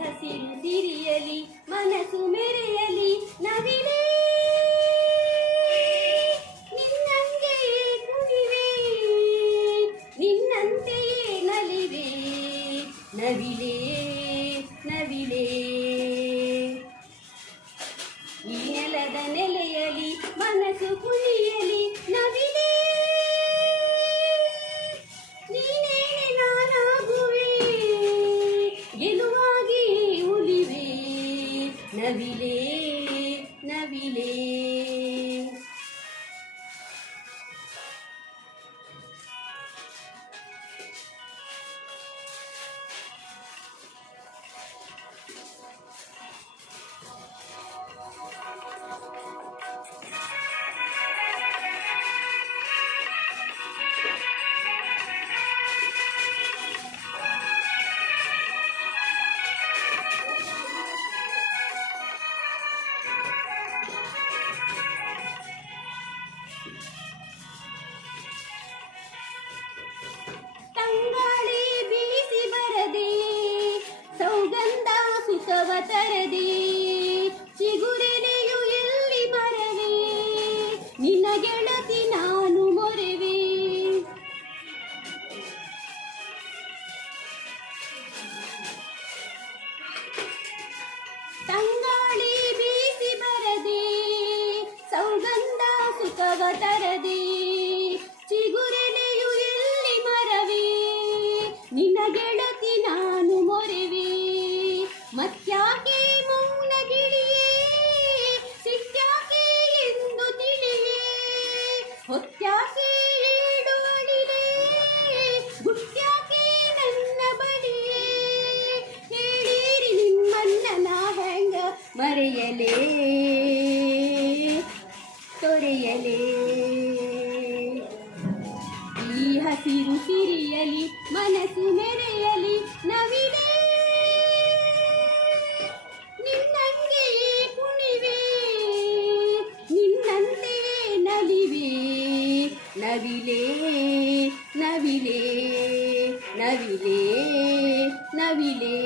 ಹಸಿರು ಸಿರಿಯಲಿ ಮನಸ್ಸು ಮೆರೆಯಲಿ ನವಿಲೇ ನಿನ್ನಂತೆಯೇ ಕುಣಿವೆ ನಿನ್ನಂತೆಯೇ ನಲಿವೆ ನವಿಲೇ ನವಿಲೇ ಈ ನೆಲದ ನೆಲೆಯಲಿ ಮನಸ್ಸು ಕುಣಿಯಲಿ ನವಿಲೇ ನೀನೇನೆ ನಾನಾಗುವೆ ಗೆಲುವಾಗಿ ಉಳಿವೆ ನವಿಲೇ ನವಿಲೇ ತಂಗಾಳಿ ಬೀಸಿ ಬರದೆ ಸೌಗಂಧ ಸುಖವ ತರದೆ ಚಿಗುರೆಲೆಯು ಎಲ್ಲಿ ಮರವೆ ನಿನ್ನ ಗೆಳತಿ ನಾನು ಮೊರೆವೆ ತಂಗಾಳಿ ಬೀಸಿ ಬರದೆ ಸೌಗಂಧ ಸುಖವ ತರದೆ ಚಿಗುರೆಲೆಯು ಎಲ್ಲಿ ಮರವೆ ನಿನ್ನ ಗೆಳತಿ ನಾನು ಮೊರೆವೆ ಮತ್ಯಾಕೆ ಮೌನ ಗಿಳಿಯೇ ಸಿಟ್ಯಾಕೆ ಎಂದು ತಿಳಿಯೇ ಹೊತ್ಯಾಕೆ ಏಳು ಅಳಿಲೆ ಗುಟ್ಯಾಕೆ ನನ್ನ ಬಳಿಯೇ ಹೇಳಿರಿ ನಿಮ್ಮನ್ನ ನಾ ಹೆಂಗ ಮರೆಯಲೇ ತೊರೆಯಲೇ ಈ ಹಸಿರು ಸಿರಿಯಲಿ ಮನಸ್ಸು ಮೆರೆಯಲಿ ನವಿಲೇ ನಿನ್ನಂತೆಯೇ ಕುಣಿವೆ ನಿನ್ನಂತೆಯೇ ನಲಿವೆ ನವಿಲೇ ನವಿಲೇ ನವಿಲೇ ನವಿಲೇ